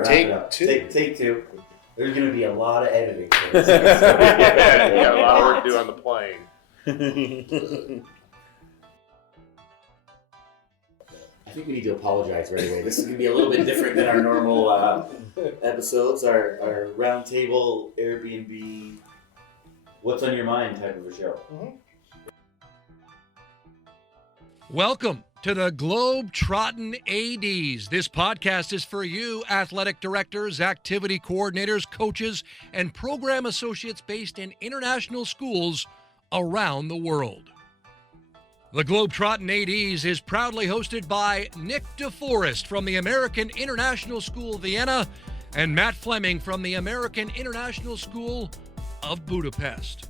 wrap it up. Take two. There's going to be a lot of editing. Yeah, a lot of work to do on the plane. I think we need to apologize right away. This is going to be a little bit different than our normal episodes. Our roundtable, AirBnB, what's on your mind type of a show. Mm-hmm. Welcome to the Globetrottin ADs. This podcast is for you, athletic directors, activity coordinators, coaches, and program associates based in international schools around the world. The Globetrottin ADs is proudly hosted by Nick DeForest from the American International School Vienna and Matt Fleming from the American International School of Budapest.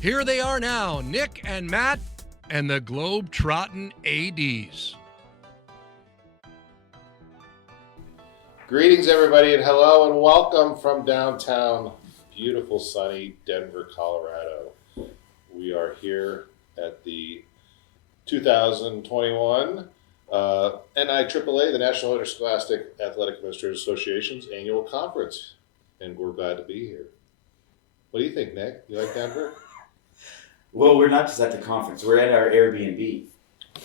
Here they are now, Nick and Matt and the Globetrottin ADs. Greetings, everybody, and hello, and welcome from downtown, beautiful, sunny Denver, Colorado. We are here at the 2021 NIAAA, the National Interscholastic Athletic Administrators Association's annual conference, and we're glad to be here. What do you think, Nick? You like Denver? Well, we're not just at the conference. We're at our Airbnb.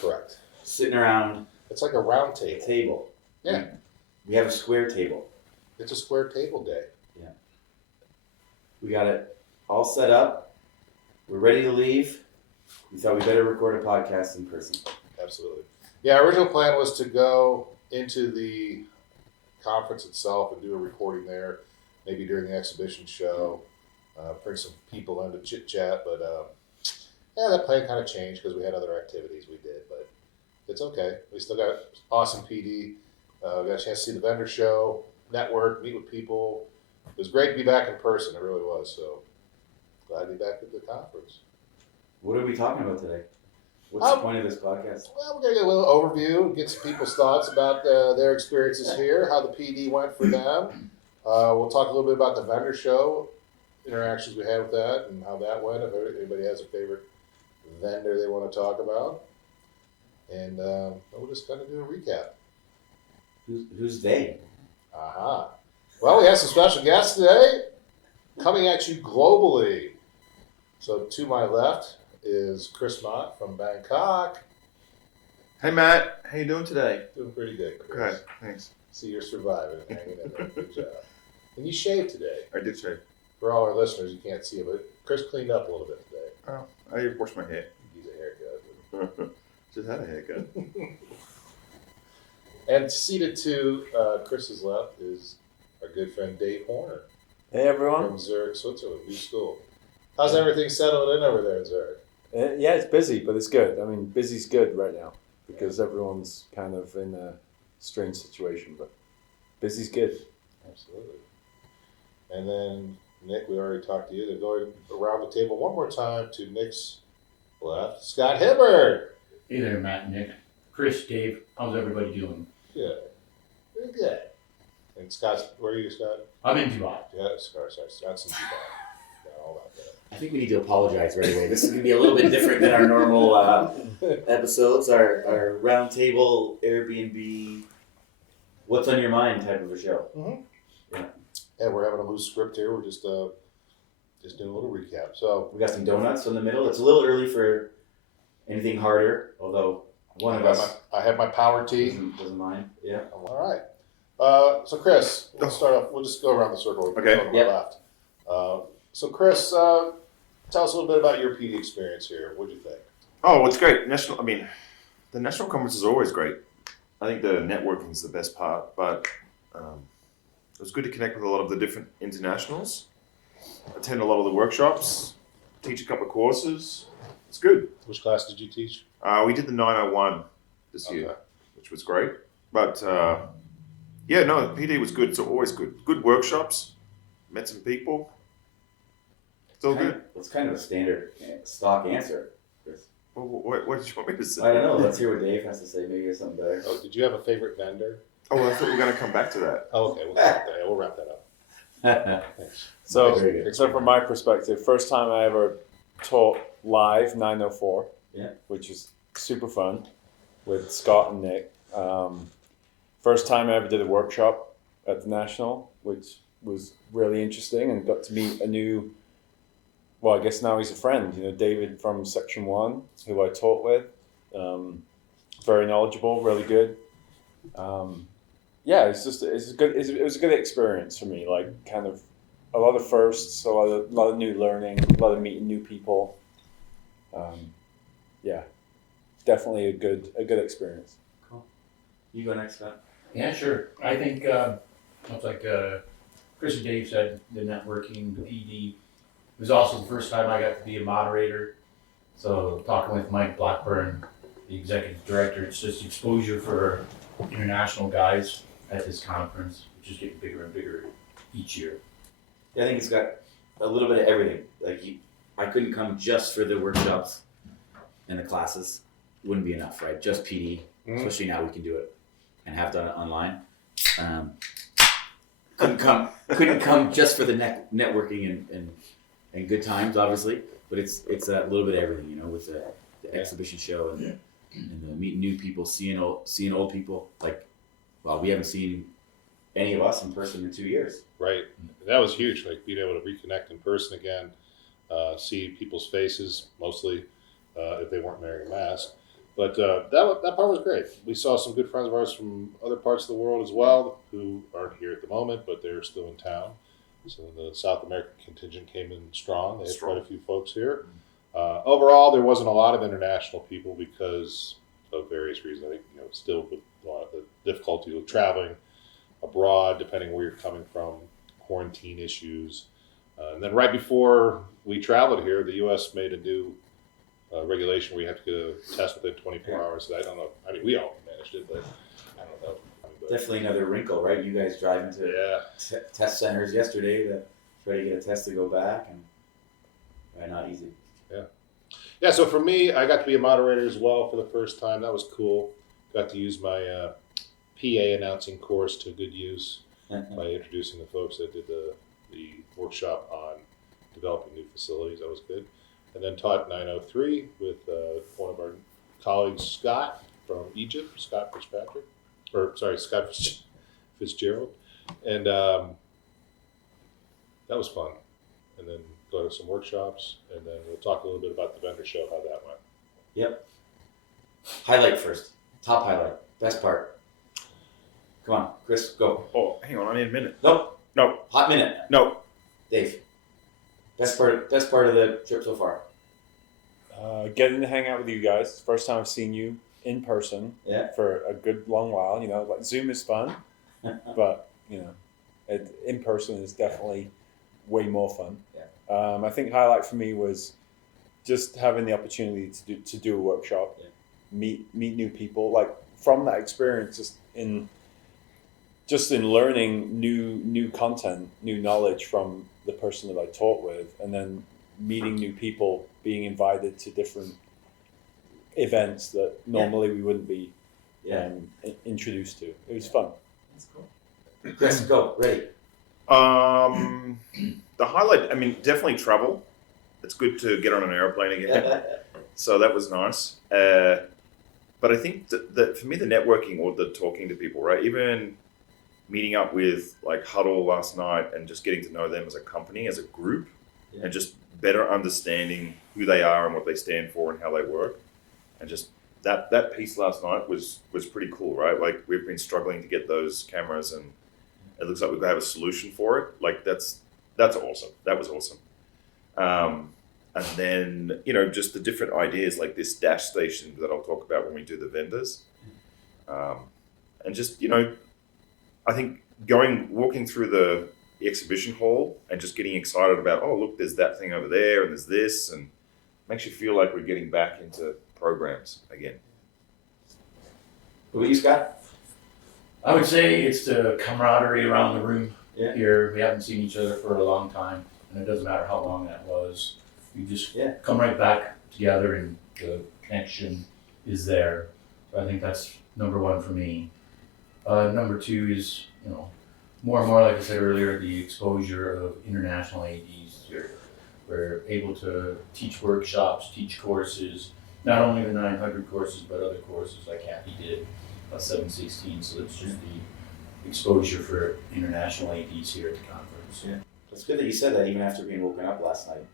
Correct. Sitting around It's like a round a table. table. Yeah. We have a square table. It's a square table day. Yeah. We got it all set up. We're ready to leave. We thought we better record a podcast in person. Absolutely. Yeah, our original plan was to go into the conference itself and do a recording there, maybe during the exhibition show, bring some people in to chit chat, but yeah, that plan kind of changed because we had other activities we did, but it's okay. We still got awesome PD. We got a chance to see the vendor show, network, meet with people. It was great to be back in person. It really was. So glad to be back at the conference. What are we talking about today? What's the point of this podcast? Well, we're going to get a little overview, get some people's thoughts about their experiences here, how the PD went for them. We'll talk a little bit about the vendor show, interactions we had with that, and how that went, if anybody has a favorite vendor they want to talk about. And we'll just kind of do a recap. Who's they? Aha. Well, we have some special guests today coming at you globally. So to my left is Chris Mott from Bangkok. Hey Matt, how you doing today? Doing pretty good, Chris. Good, thanks. See, you're surviving and hanging in there. Good job. And you shaved today. I did shave. For all our listeners, you can't see it, but Chris cleaned up a little bit today. Oh, I washed my hair. Use a haircut. Just had a haircut. And seated to Chris's left is our good friend Dave Horner Hey everyone. from Zurich, Switzerland, new school. How's everything settled in over there in Zurich? Yeah, it's busy, but it's good. I mean, busy's good right now because everyone's kind of in a strange situation, but busy's good. Absolutely. And then, Nick, we already talked to you. They're going around the table one more time to Nick's left. Scott Hibbard. Hey there, Matt and Nick. Chris, Dave, how's everybody doing? Good. Very good. And Scott, where are you, Scott? I'm in Dubai. Yeah, Scott, sorry. Scott's in Dubai. Yeah, all about that. I think we need to apologize right away. This is going to be a little bit different than our normal episodes. Our roundtable, Airbnb, what's on your mind type of a show. Mm-hmm. Yeah. Yeah, we're having a loose script here. We're just doing a little recap. So We got some donuts in the middle. It's a little early for anything harder, although one of us I have my power tea. doesn't mind. Yeah. All right. So Chris, let's start off. We'll just go around the circle. Okay. Go to my Yep. left. So Chris, tell us a little bit about your PD experience here. What do you think? Oh, it's great. The national conference is always great. I think the networking is the best part, but it was good to connect with a lot of the different internationals, attend a lot of the workshops, teach a couple of courses. It's good. Which class did you teach? We did the 901 this year, Okay. which was great. But yeah, no, PD was good. It's always good. Good workshops, met some people. It's all good. It's kind of a standard stock answer, Chris. What did you want me to say? I don't know. Let's hear what Dave has to say. Maybe it's something better. Oh, did you have a favorite vendor? Oh, I thought we were going to come back to that. Oh, okay. We'll wrap that up. Thanks. Very good. So from my perspective, first time I ever taught live 904, Yeah. which was super fun with Scott and Nick. first time I ever did a workshop at the National, which was really interesting, and got to meet a new, well, I guess now he's a friend, David from Section 1, who I taught with. Very knowledgeable, really good. Yeah, it was a good experience for me, like kind of a lot of firsts, a lot of new learning, a lot of meeting new people. Yeah, definitely a good experience. Cool. You go next, Scott. Yeah, sure. I think it's like Chris and Dave said, the networking, the PD. It was also the first time I got to be a moderator. So talking with Mike Blackburn, the executive director, it's just exposure for international guys at this conference, which is getting bigger and bigger each year. Yeah, I think it's got a little bit of everything. Like I couldn't come just for the workshops and the classes. Wouldn't be enough, right? Just PD, especially now we can do it and have done it online. Couldn't come just for the networking and good times, obviously. But it's a little bit of everything, with the exhibition show and the meeting new people, seeing old people. Like, well, we haven't seen any of us in person in 2 years. Right. That was huge, like being able to reconnect in person again, see people's faces, mostly if they weren't wearing a mask. But that part was great. We saw some good friends of ours from other parts of the world as well who aren't here at the moment, but they're still in town. So the South American contingent came in strong. They had quite a few folks here. Overall, there wasn't a lot of international people because of various reasons. I think, still with a lot of the difficulty of traveling abroad, depending where you're coming from, quarantine issues. And then right before we traveled here, the U.S. made a new regulation where you have to get a test within 24 hours. So I don't know. I mean, we all managed it, but I don't know. Definitely another wrinkle, right? You guys driving to test centers yesterday to try to get a test to go back, and not easy. Yeah, so for me, I got to be a moderator as well for the first time. That was cool. Got to use my PA announcing course to good use by introducing the folks that did the workshop on developing new facilities. That was good. And then taught 903 with one of our colleagues, Scott from Egypt, Scott Fitzgerald. And that was fun. And then go to some workshops, and then we'll talk a little bit about the vendor show, how that went. Yep. Highlight first. Top highlight. Best part. Come on, Chris, go. Oh, hang on, I need a minute. Nope. No. Hot minute. No. Dave. Best part of the trip so far. Getting to hang out with you guys. First time I've seen you in person for a good long while. Like Zoom is fun, but in person is definitely way more fun. Yeah. I think highlight for me was just having the opportunity to do a workshop, meet new people. Like from that experience, just in learning new content, new knowledge from the person that I taught with, and then meeting new people, being invited to different events that normally we wouldn't be introduced to. It was fun. That's cool. Chris, go. Ready. The highlight, definitely travel. It's good to get on an airplane again. So that was nice. But I think that for me, the networking or the talking to people, right? Even meeting up with like Huddle last night and just getting to know them as a company, as a group, and just better understanding who they are and what they stand for and how they work. And just that piece last night was pretty cool, right? Like we've been struggling to get those cameras, and it looks like we're gonna have a solution for it. Like that's awesome. That was awesome. And then, just the different ideas like this dash station that I'll talk about when we do the vendors. And just, I think walking through the exhibition hall and just getting excited about, oh, look, there's that thing over there and there's this, and makes you feel like we're getting back into programs again. What about you, Scott? I would say it's the camaraderie around the room here. We haven't seen each other for a long time, and it doesn't matter how long that was. We just come right back together, and the connection is there. So I think that's number one for me. Number two is, more and more, like I said earlier, the exposure of international ADs here. We're able to teach workshops, teach courses, not only the 900 courses, but other courses like Kathy did. a 716. So it's just the exposure for international ADs here at the conference. Yeah. It's good that you said that even after being woken up last night.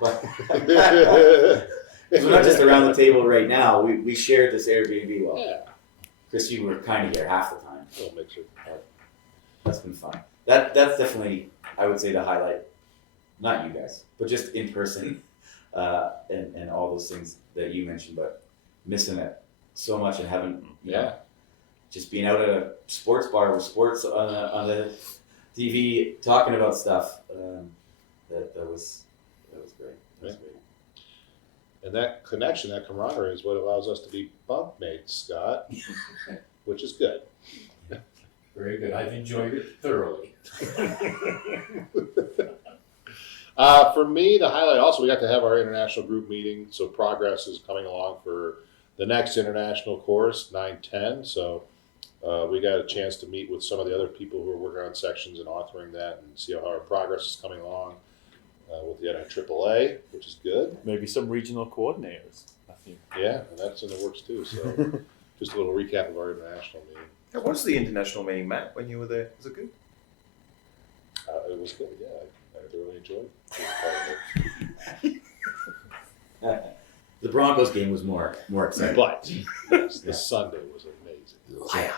But we're not just around the table right now. We shared this Airbnb well. Yeah. Chris, you were kind of here half the time. We'll make sure. That's been fun. That's definitely, I would say, the highlight. Not you guys, but just in person, and all those things that you mentioned. But missing it so much and having just being out at a sports bar with sports on the TV talking about stuff. That was great. That was great. And that connection, that camaraderie is what allows us to be bunkmates, Scott, which is good. Very good. I've enjoyed it thoroughly. For me, the highlight also, we got to have our international group meeting. So progress is coming along for the next international course, 9-10. So we got a chance to meet with some of the other people who are working on sections and authoring that and see how our progress is coming along with the NIAAA, which is good. Maybe some regional coordinators. I think. Yeah, and that's in the works too. So just a little recap of our international meeting. Yeah, what was the international meeting, Matt, when you were there? Was it good? It was good, yeah. I thoroughly enjoyed it. The Broncos game was more exciting. But yes, the Sunday was amazing. Liar.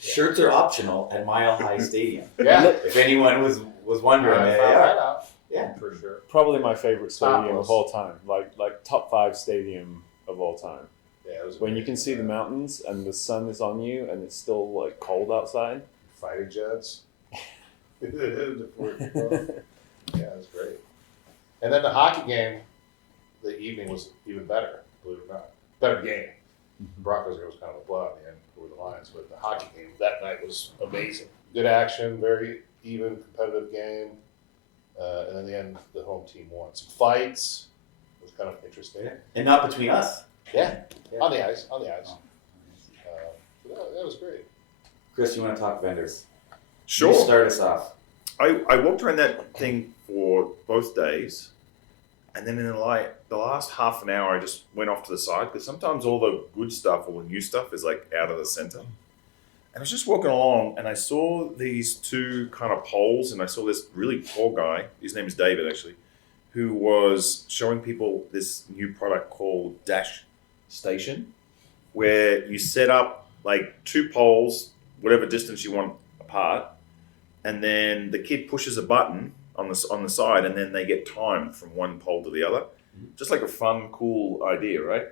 Shirts are optional at Mile High Stadium. Yeah. If anyone was wondering, they are. Yeah, for sure. Probably my favorite stadium Topless. of all time. Like top 5 stadium of all time. Yeah, it was When you can see the mountains and the sun is on you and it's still like cold outside. fighter jets. Yeah, it was great. And then the hockey game, the evening was even better, believe it or not. Better game. Broncos game was kind of a blowout in the end over the Lions, but the hockey game that night was amazing. Good action, very even, competitive game. And in the end, the home team won. Some fights. It was kind of interesting. and not between us. Yeah, Yeah. on the ice. So that was great. Chris, you want to talk vendors? Sure. You start us off. I walked around that thing for both days, and then in the last half an hour, I just went off to the side because sometimes all the good stuff, all the new stuff, is like out of the center. And I was just walking along, and I saw these two kind of poles, and I saw this really tall guy. His name is David, actually, who was showing people this new product called Dash Station, where you set up like 2 poles, whatever distance you want apart, and then the kid pushes a button on the side, and then they get timed from one pole to the other. Just like a fun, cool idea, right?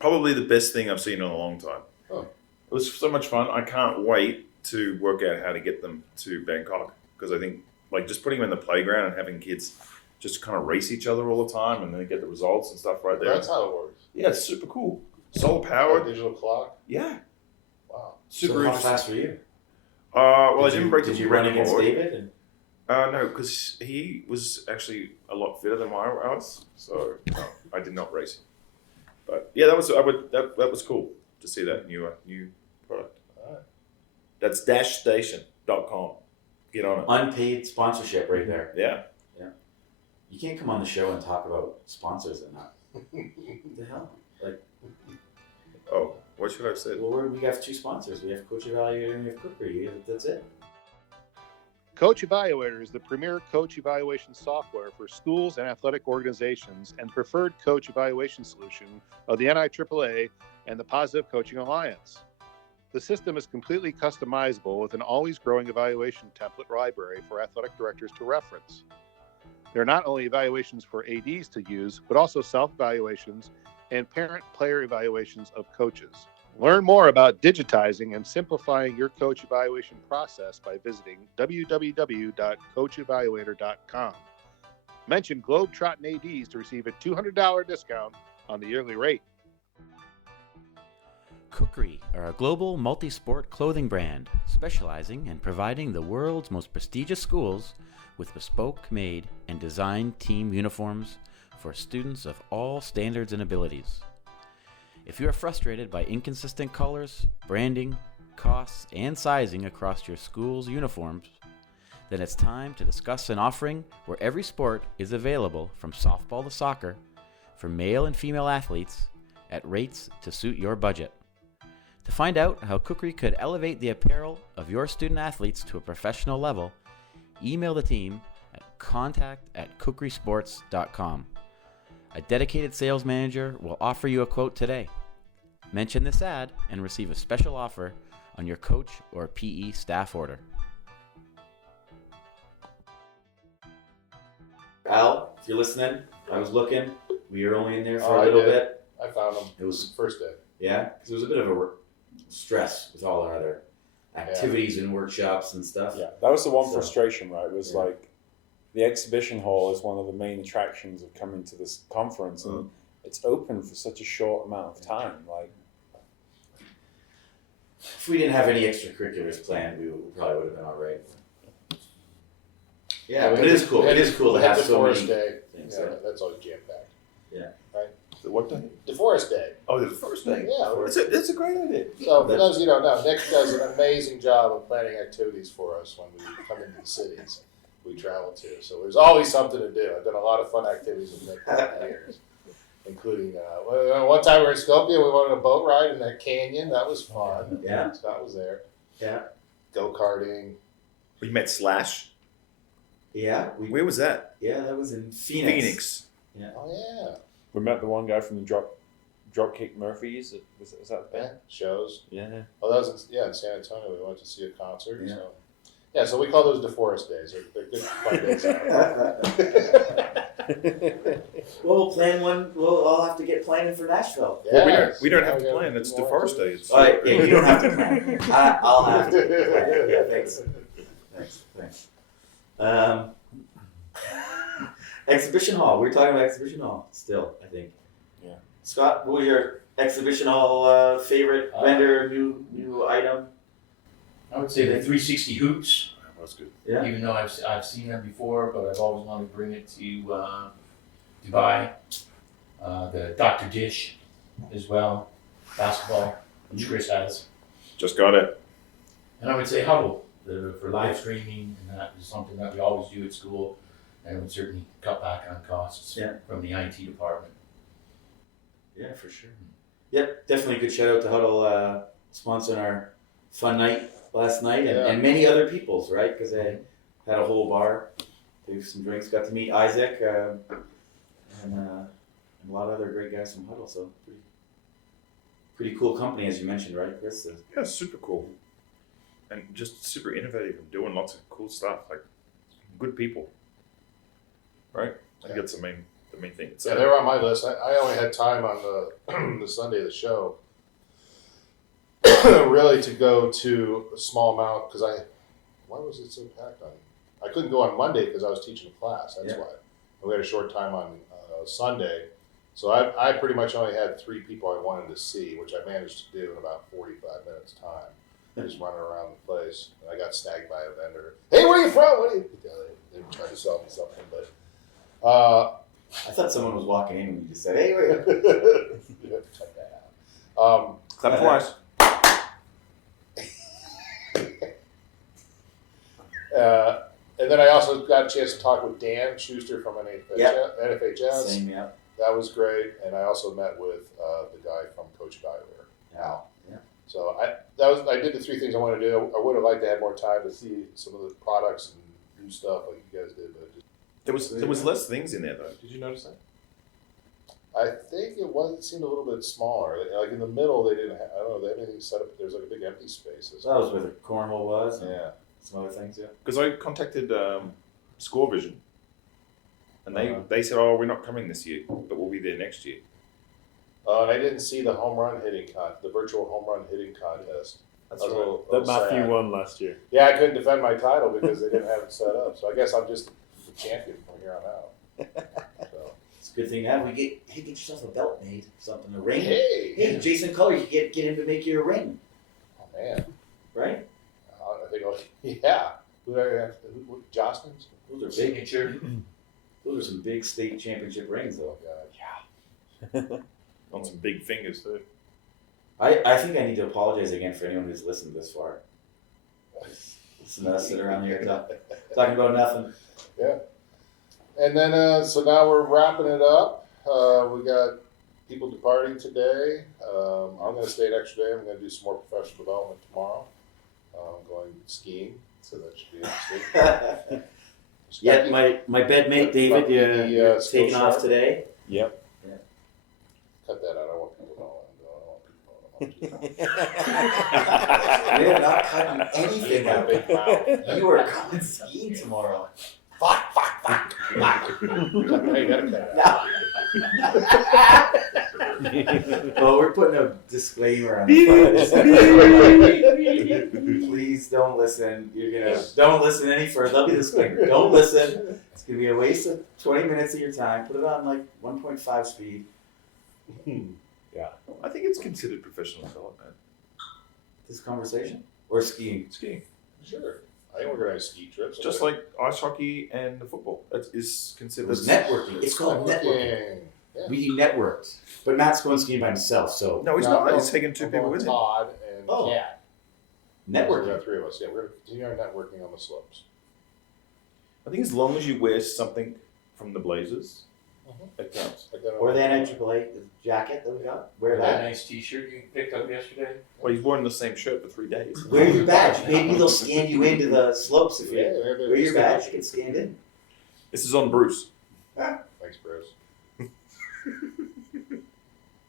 Probably the best thing I've seen in a long time. Oh. It was so much fun. I can't wait to work out how to get them to Bangkok, because I think like just putting them in the playground and having kids just kind of race each other all the time and then get the results and stuff right there. That's how it works. Yeah, it's super cool. Solar powered. Digital clock. Yeah. Wow. Super So how interesting. fast were you? Well, I didn't break Did the you run against record. David? No, because he was actually a lot fitter than I was, so no, I did not race him. But yeah, that was cool to see that new product. Alright. That's dashstation.com. Get on it. Unpaid sponsorship right there. Yeah. You can't come on the show and talk about sponsors and that. What the hell? Like, Oh, what should I have said? well, we have 2 sponsors. We have Coach Evaluator and we have Cookery. That's it. Coach Evaluator is the premier coach evaluation software for schools and athletic organizations and preferred coach evaluation solution of the NIAAA and the Positive Coaching Alliance. The system is completely customizable with an always growing evaluation template library for athletic directors to reference. There are not only evaluations for ADs to use, but also self-evaluations and parent-player evaluations of coaches. Learn more about digitizing and simplifying your coach evaluation process by visiting www.coachevaluator.com. Mention Globetrottin ADs to receive a $200 discount on the yearly rate. Cookery are a global multi-sport clothing brand specializing in providing the world's most prestigious schools with bespoke made and designed team uniforms for students of all standards and abilities. If you are frustrated by inconsistent colors, branding, costs, and sizing across your school's uniforms, then it's time to discuss an offering where every sport is available from softball to soccer for male and female athletes at rates to suit your budget. To find out how cookery could elevate the apparel of your student athletes to a professional level, email the team at contact@cookerysports.com. A dedicated sales manager will offer you a quote today. Mention this ad and receive a special offer on your coach or PE staff order. Al, if you're listening, I was looking. We were only in there for Oh, a I little did. bit. I found them. It was, First day. yeah, because it was a bit of a stress with all our other activities and workshops and stuff. Yeah, that was the one So, frustration, right? Was yeah. like the exhibition hall is one of the main attractions of coming to this conference, and it's open for such a short amount of time. Like, If we didn't have any extracurriculars planned, we probably would have been all right. Yeah, but it is cool. It is cool to have so many DeForest Day. things. Yeah, that's always jam packed. The what day? DeForest Day. Oh, the first day. Yeah. It's a great idea. So for those of you who don't know, Nick does an amazing job of planning activities for us when we come into the cities we travel to. So there's always something to do. I've done a lot of fun activities with Nick over the years, including one time we were in Skopje. We went on a boat ride in that canyon. That was fun. Yeah. Scott was there. Yeah. Go karting. We met Slash. Yeah. Where was that? Yeah, that was in Phoenix. Oh yeah. we met the one guy from the Dropkick Murphys. Is that the Yeah. band? Shows. Yeah. Oh, that was in San Antonio. We went to see a concert. Yeah. So we call those DeForest days. They're good fun days. Well, we'll plan one. We'll all have to get planning for Nashville. Well, we don't have Yeah, to plan. It's more DeForest Day. activities. It's All right, yeah, you don't have to plan. I'll have to plan. Yeah, thanks. Exhibition hall. We're talking about exhibition hall still, I think. Yeah. Scott, what was your exhibition hall favorite vendor, new item? I would say the 360 hoops. That's good. Yeah. Even though I've seen them before, but I've always wanted to bring it to Dubai. The Dr. Dish as well, basketball, which Chris has. Just got it. And I would say Huddle for live streaming, and that is something that we always do at school, and it would certainly cut back on costs from the IT department. Yeah, for sure. Yep, definitely a good shout out to Huddle sponsoring our fun night last night and many other people's, right? Because they had a whole bar, gave some drinks, got to meet Isaac and a lot of other great guys from Huddle. So pretty cool company, as you mentioned, right, Chris? Yeah, super cool. And just super innovative and doing lots of cool stuff. Like, good people. Right? I think that's the main thing. Yeah, they were on my list. I only had time on the Sunday of the show really to go to a small amount because why was it so packed on? I couldn't go on Monday because I was teaching a class. That's why. And we had a short time on Sunday. So I pretty much only had 3 people I wanted to see, which I managed to do in about 45 minutes time. Just running around the place. And I got snagged by a vendor. Hey, where are you from? They were trying to sell me something, but I thought someone was walking in and you just said, "Hey, wait." you have to check that out. Clap twice. And then I also got a chance to talk with Dan Schuster from NFHS. Same, yeah. That was great. And I also met with the guy from Coach Eyewear, Al. Yeah. So I did the 3 things I wanted to do. I would have liked to have more time to see some of the products and new stuff like you guys did. But There was less things in there though. Did you notice that? I think it seemed a little bit smaller. Like in the middle, they didn't have, I don't know, they had anything set up. There's like a big empty space. That was where the cornhole was. And Yeah. some other things, yeah. Because I contacted Score Vision, and they said, "Oh, we're not coming this year, but we'll be there next year." And I didn't see the the virtual home run hitting contest. That's I was a right. little That Matthew sad. won last year. Yeah, I couldn't defend my title because they didn't have it set up. So I guess I'm just the champion from here on out. So. It's a good thing to have. Get yourself a belt made, something, a ring. Hey, Hey, Jason Color, you get him to make you a ring, oh man, right? I think yeah. Who Jostens? Those are big. Signature. Those are some big state championship rings, though. On some big fingers too. I think I need to apologize again for anyone who's listened this far. Listen to us sit around here talking about nothing. Yeah. And then so now we're wrapping it up. We got people departing today. I'm going to stay an extra day. I'm going to do some more professional development tomorrow. I'm going skiing, so that should be interesting. Yeah, my bedmate David, taking off sharp. today. Yep. Cut that out. I don't want people to know. I don't want people to know. We are not cutting anything out. Big mouth. You are going skiing tomorrow. Fuck. Hey, you gotta cut it out. Well, we're putting a disclaimer on the front. Please don't listen. Don't listen any further. That'll be the disclaimer. Don't listen. It's gonna be a waste of 20 minutes of your time. Put it on like 1.5 speed. I think it's considered professional development. This conversation or skiing? Skiing. Sure. I think we're going to have ski trips. Just like ice hockey and the football. It is considered. It's networking. It's called networking. Yeah. We networked, but Matt's going skiing by himself. So No, he's not. He's taking two I'm people going with him. Todd and Oh. Kat. We networking. got three of us. Yeah, we're going to continue our networking on the slopes. I think as long as you wear something from the Blazers, Mhm. it counts. Like that Or the on- NIAAA jacket that we got. Wear That that. nice T-shirt you picked up yesterday. Well, he's worn the same shirt for 3 days. Wear your badge. Maybe they'll scan you into the slopes if you Yeah, wear your badge. You get scanned in. This is on Bruce. Thanks, Bruce.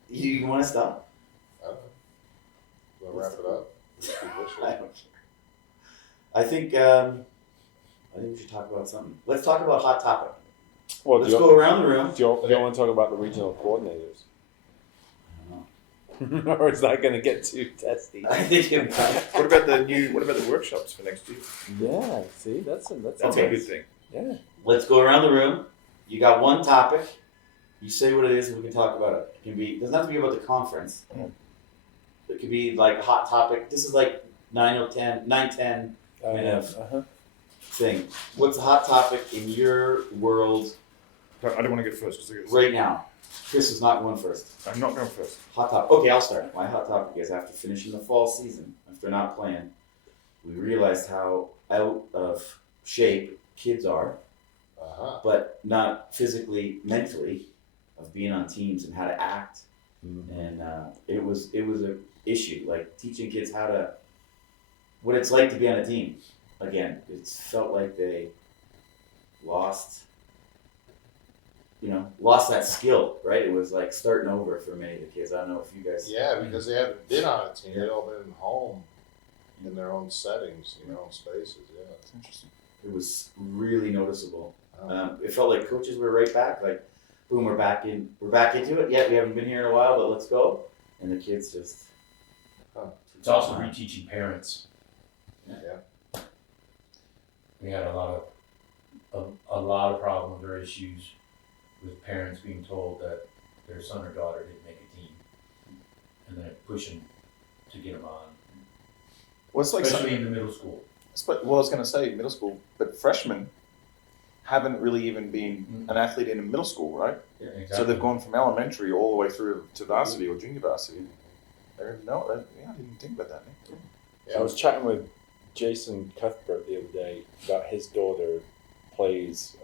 You want to stop? I don't know. Want to wrap it up? Let's keep I pushing. don't care. I think we should talk about something. Let's talk about hot topic. Well, Let's go around the room. do you want to talk about the regional coordinators? I don't know. Or is that going to get too testy? I think What about the workshops for next year? Yeah, see, that's That's Okay. a good thing. yeah. let's go around the room. You got one topic. You say what it is, and we can talk about it. It can be. It doesn't have to be about the conference. It could be like a hot topic. This is like 9/10 kind of thing. What's a hot topic in your world I don't want to go first because right now? Chris is not going first. I'm not going first. Hot topic. Okay, I'll start. My hot topic is after finishing the fall season, after not playing, we realized how out of shape kids are, Uh-huh. but not physically, mentally, of being on teams and how to act. Mm-hmm. And it was a issue, like teaching kids what it's like to be on a team. Again, it felt like they lost that skill, right? It was like starting over for many of the kids. I don't know if you guys. Yeah, because they haven't been on a team. They've all been home in their own settings, own spaces. Yeah. That's interesting. It was really noticeable. Um, It felt like coaches were right back, like, boom, we're back into it. Yeah, we haven't been here in a while, but let's go. And the kids just. It's also reteaching parents. Yeah. We had a lot of problems or issues with parents being told that their son or daughter didn't make a team, and then pushing to get them on, Well, it's like especially in the middle school. I was going to say middle school, but freshmen haven't really even been an athlete in middle school, right? Yeah, So they've gone from elementary all the way through to varsity or junior varsity. I didn't think about that. Yeah. I was chatting with Jason Cuthbert the other day about his daughter plays,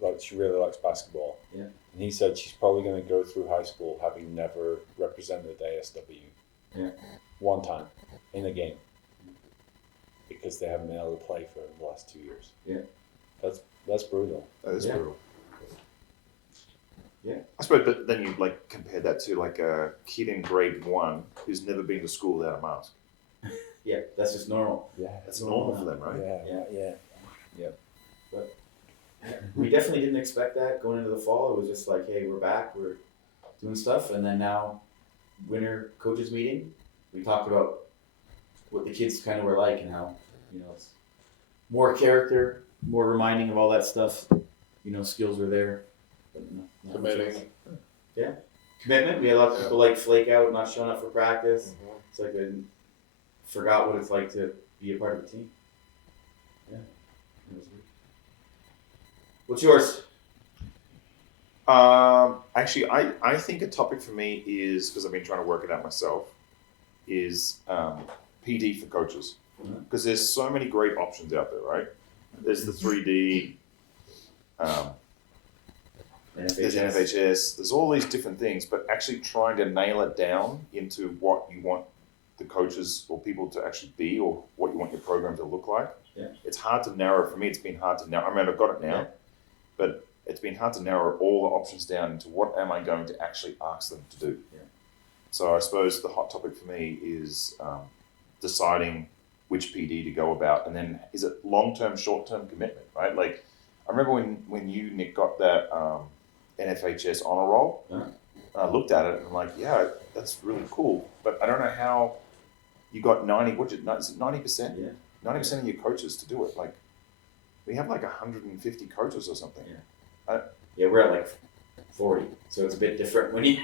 like she really likes basketball. Yeah. And he said she's probably going to go through high school having never represented ASW. Yeah. One time in a game. Because they haven't been able to play for the last 2 years. Yeah. That's brutal. That is Yeah. brutal. Yeah. I suppose, but then you like compare that to like a kid in grade 1 who's never been to school without a mask. Yeah, that's just normal. Yeah. That's normal for them, right? Yeah. We definitely didn't expect that going into the fall. It was just like, hey, we're back, we're doing stuff. And then now, winter coaches meeting, we talked about what the kids kind of were like and how, it's more character, more reminding of all that stuff. Skills were there. But not much Committing. else. Yeah. Commitment. We had a lot of people like flake out, not showing up for practice. Mhm. It's like they forgot what it's like to be a part of a team. Yeah. It was weird. What's yours? Actually, I think a topic for me is, because I've been trying to work it out myself, is PD for coaches. Because there's so many great options out there, right? There's the 3D. there's NFHS, there's all these different things, but actually trying to nail it down into what you want the coaches or people to actually be, or what you want your program to look like. Yeah. It's hard to narrow. For me, it's been hard to narrow. I mean, I've got it now, but it's been hard to narrow all the options down into what am I going to actually ask them to do. Yeah. So I suppose the hot topic for me is deciding which PD to go about, and then is it long-term, short-term commitment, right? Like, I remember when you, Nick, got that NFHS honor roll, I looked at it and I'm like, yeah, that's really cool, but I don't know how you got 90%? Yeah. 90% of your coaches to do it. Like, we have like 150 coaches or something. Yeah, we're at like 40, so it's a bit different when you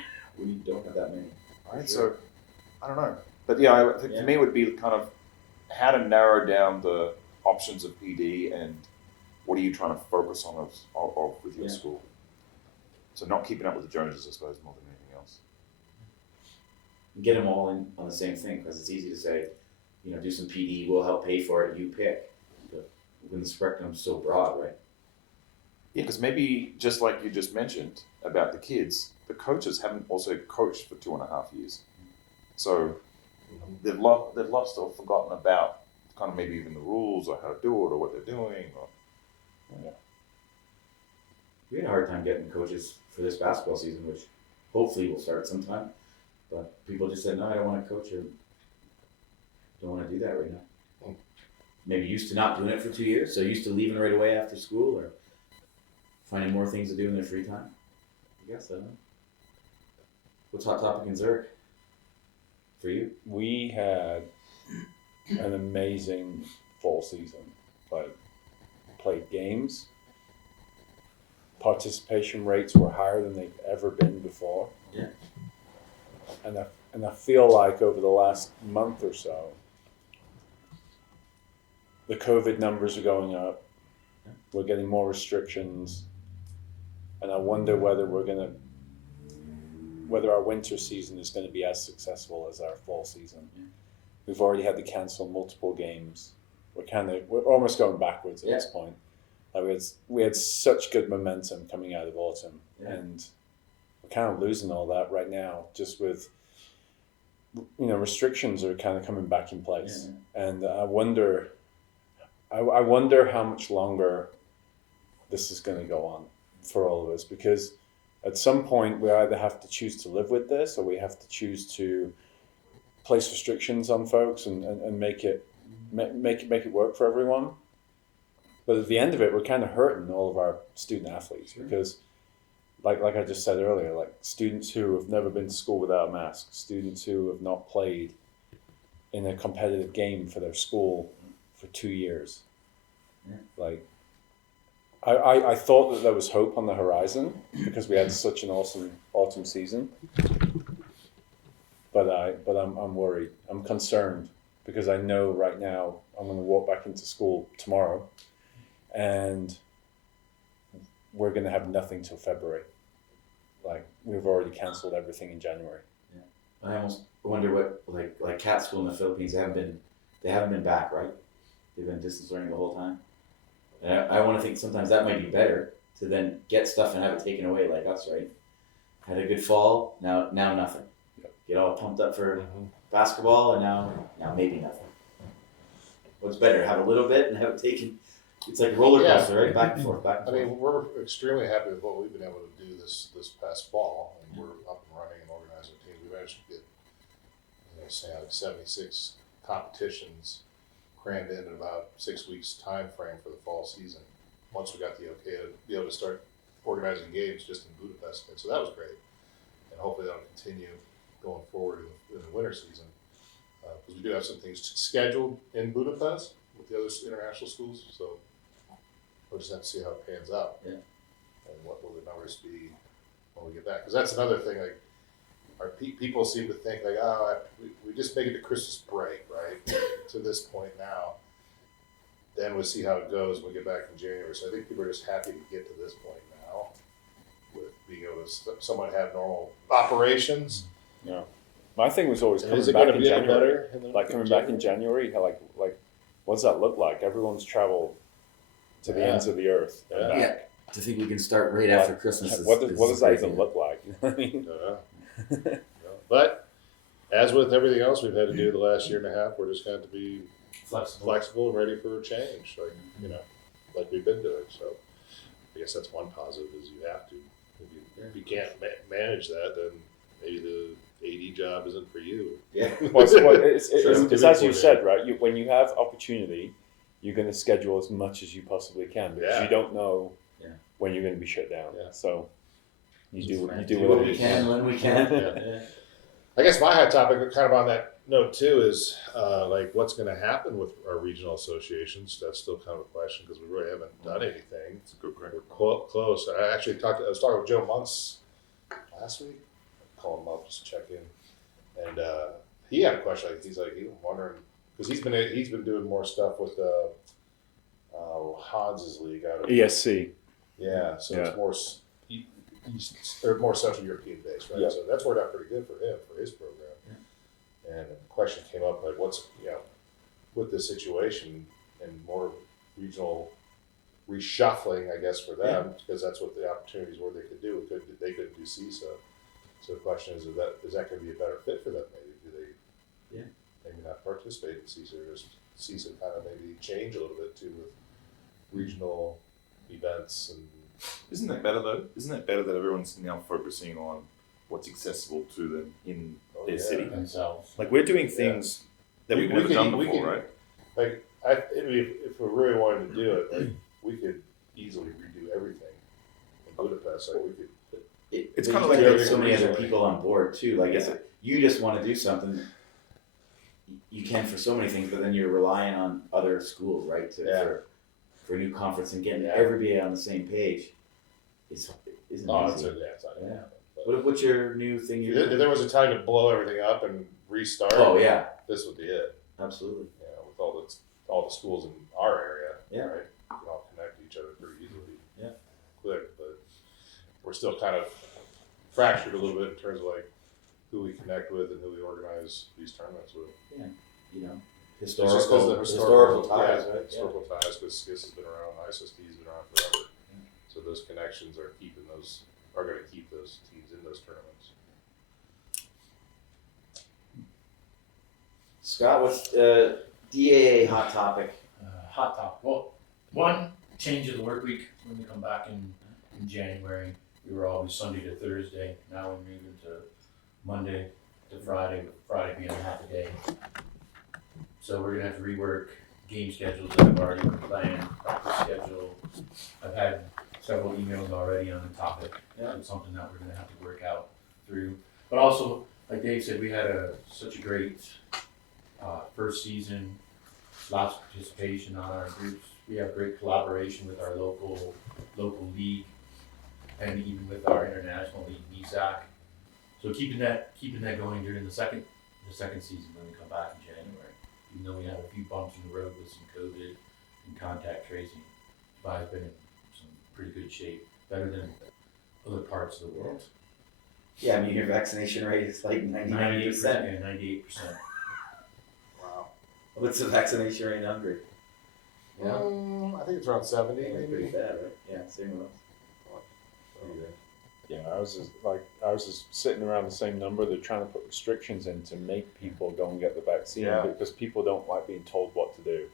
don't have that many. Right, so I don't know, but yeah, I think for me it would be kind of how to narrow down the options of PD and what are you trying to focus on with your school. So not keeping up with the Joneses, I suppose, more than anything else. Get them all in on the same thing, because it's easy to say, do some PD, we'll help pay for it, you pick. But when the spectrum's so broad, right? Yeah, because maybe just like you just mentioned about the kids, the coaches haven't also coached for 2.5 years. So they've lost or forgotten about kind of maybe even the rules or how to do it or what they're doing. We had a hard time getting coaches for this basketball season, which hopefully will start sometime. But people just said, no, I don't want to coach, or don't want to do that right now. Maybe used to not doing it for 2 years, so used to leaving right away after school, or finding more things to do in their free time. I guess, I don't know. What's hot topic in Zurich for you? We had an amazing fall season. Like, played games. Participation rates were higher than they've ever been before. Yeah. And I feel like over the last month or so, the COVID numbers are going up. We're getting more restrictions, and I wonder whether whether our winter season is going to be as successful as our fall season. We've already had to cancel multiple games. We're almost going backwards at this point. Like we had such good momentum coming out of autumn, and we're kind of losing all that right now, just with restrictions are kind of coming back in place. And I wonder how much longer this is going to go on for all of us, because at some point we either have to choose to live with this, or we have to choose to place restrictions on folks and make it work for everyone. But at the end of it, we're kind of hurting all of our student athletes, because like I just said earlier, like students who have never been to school without a mask, students who have not played in a competitive game for their school for 2 years. Like, I thought that there was hope on the horizon because we had such an awesome autumn season. But I'm worried. I'm concerned because I know right now I'm going to walk back into school tomorrow, and we're going to have nothing till February. Like, we've already cancelled everything in January. I almost wonder what like cat school in the Philippines, they haven't been back, right? They've been distance learning the whole time. And I want to think sometimes that might be better to then get stuff and have it taken away, like us, right? Had a good fall, now nothing. Get all pumped up for basketball, and now maybe nothing. What's better, have a little bit and have it taken? It's like a roller coaster, right? Back and forth, back and forth. I mean, we're extremely happy with what we've been able to do this past fall, and we're up and running and organizing teams. We managed to get, say, 76 competitions crammed in about 6 weeks time frame for the fall season. Once we got the okay to be able to start organizing games just in Budapest, and so that was great. And hopefully that'll continue going forward in the winter season, because we do have some things scheduled in Budapest with the other international schools. So we'll just have to see how it pans out, and what will the numbers be when we get back. Because that's another thing. Like, our people seem to think like, we just make it to Christmas break, right? To this point now, then we'll see how it goes when we get back in January. So I think people are just happy to get to this point now, with being able to somewhat have normal operations. Yeah, my thing was always coming back in January. Like coming back in January, like what does that look like? Everyone's traveled to the ends of the earth and back. To think we can start right after Christmas. What is does that crazy. even look like? You know what I mean? But as with everything else we've had to do the last year and a half, we're just going to have to be flexible and ready for a change, like we've been doing. So I guess that's one positive is you have to. If you can't manage that, then maybe the AD job isn't for you. Yeah. It's as you said, right? When you have opportunity, you're going to schedule as much as you possibly can because you don't know when you're going to be shut down. Yeah. So you do what we can when we can. Yeah. I guess my hot topic, kind of on that note too, is like what's going to happen with our regional associations. That's still kind of a question because we really haven't done anything. It's a good question. We're close. I actually I was talking with Joe Muntz last week. I called him up just to check in, and he had a question. He's was wondering because he's been doing more stuff with Hans's league out of ESC. Yeah, so it's more East or more Central European based, right? Yeah. So that's worked out pretty good for him for his program. Yeah. And the question came up like, what's with this situation and more regional reshuffling, I guess, for them because that's what the opportunities were they could do. They couldn't do CISA. So the question is that going to be a better fit for them? Maybe do they? Maybe not participate in CISA or just CISA kind of maybe change a little bit too with regional events and. Isn't that better though? Isn't that better that everyone's now focusing on what's accessible to them in their city? Themselves. Like we're doing things that we've never done before, right? Like if we really wanted to do it, like we could easily redo everything in Budapest. Like we could. It's kind of like there's so many other people on board too. Like if you just want to do something, you can for so many things, but then you're relying on other schools, right? For a new conference and getting everybody on the same page isn't easy. What's your new thing? If there was a time to blow everything up and restart. Oh yeah, this would be it. Absolutely. With all the schools in our area, right? We can all connect to each other pretty easily. Yeah. Quick, but we're still kind of fractured a little bit in terms of like who we connect with and who we organize these tournaments with. Yeah. Historical ties, right? Historical ties, because SKIS has been around, ISST has been around forever. So those connections are going to keep those teams in those tournaments. Scott, what's DAA hot topic? Hot topic. Well, one, change of the work week when we come back in January. We were always Sunday to Thursday. Now we're moving to Monday to Friday, with Friday being half a day. So we're gonna have to rework game schedules that have already been planned, practice schedule. I've had several emails already on the topic. It's something that we're gonna have to work out through. But also, like Dave said, we had such a great first season, lots of participation on our groups. We have great collaboration with our local league, and even with our international league, NIAAA. So keeping that going during the second season when we come back in January. Even though we had a few bumps in the road with some COVID and contact tracing, Dubai's been in some pretty good shape, better than other parts of the world. Yeah, I mean your vaccination rate is like 98%. 98%. Wow. What's the vaccination rate in Hungary? Yeah. I think it's around 70. It's pretty bad, right? Yeah, same with us. Yeah, ours is sitting around the same number. They're trying to put restrictions in to make people go and get the vaccine because people don't like being told what to do,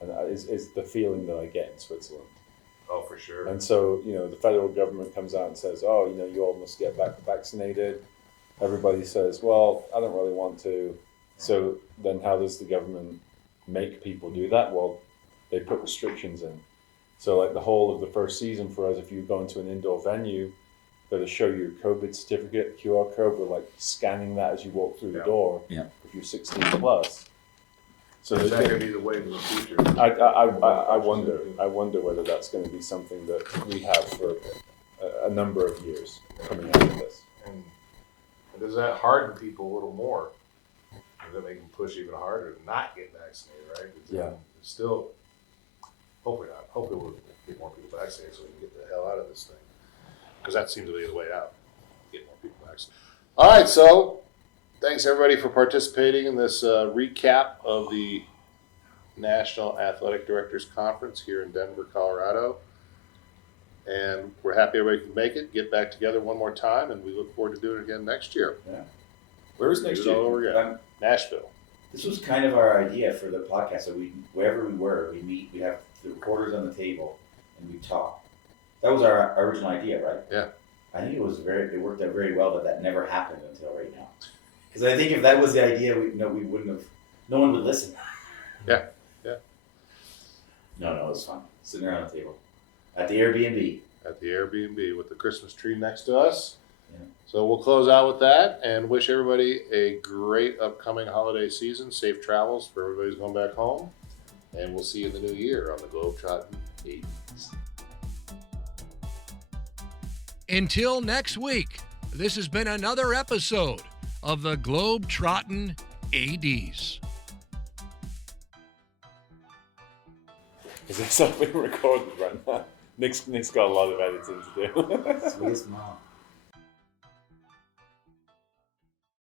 and that is the feeling that I get in Switzerland. Oh, for sure. And so the federal government comes out and says, "Oh, you all must get vaccinated." Everybody says, "Well, I don't really want to." So then, how does the government make people do that? Well, they put restrictions in. So like the whole of the first season for us, if you go into an indoor venue, got to show your COVID certificate, QR code. We're like scanning that as you walk through the door. Yeah. If you're 16 plus. So is that going to be the way in the future? I wonder whether that's going to be something that we have for a number of years coming out of this. And does that harden people a little more? Does that make them push even harder to not get vaccinated? Right? It's still. Hopefully not. Hopefully we'll get more people vaccinated so we can get the hell out of this thing. Because that seems to be the way out. Get more people vaccinated. All right, so thanks everybody for participating in this recap of the National Athletic Directors Conference here in Denver, Colorado. And we're happy everybody can make it, get back together one more time, and we look forward to doing it again next year. Where is next Do it all year? over again. Nashville. This was kind of our idea for the podcast. So wherever we were, we meet, we have the recorders on the table, and we talk. That was our original idea, right? Yeah. I think it worked out very well that never happened until right now. Because I think if that was the idea, we wouldn't have, no one would listen. Yeah. No, it was fun. Sitting around the table. At the Airbnb. At the Airbnb with the Christmas tree next to us. Yeah. So we'll close out with that and wish everybody a great upcoming holiday season. Safe travels for everybody who's going back home. And we'll see you in the new year on the Globetrottin 80s. Until next week, this has been another episode of the Globetrottin ADs. Is this something recorded right now? Nick's got a lot of editing to do. Sweetest mom.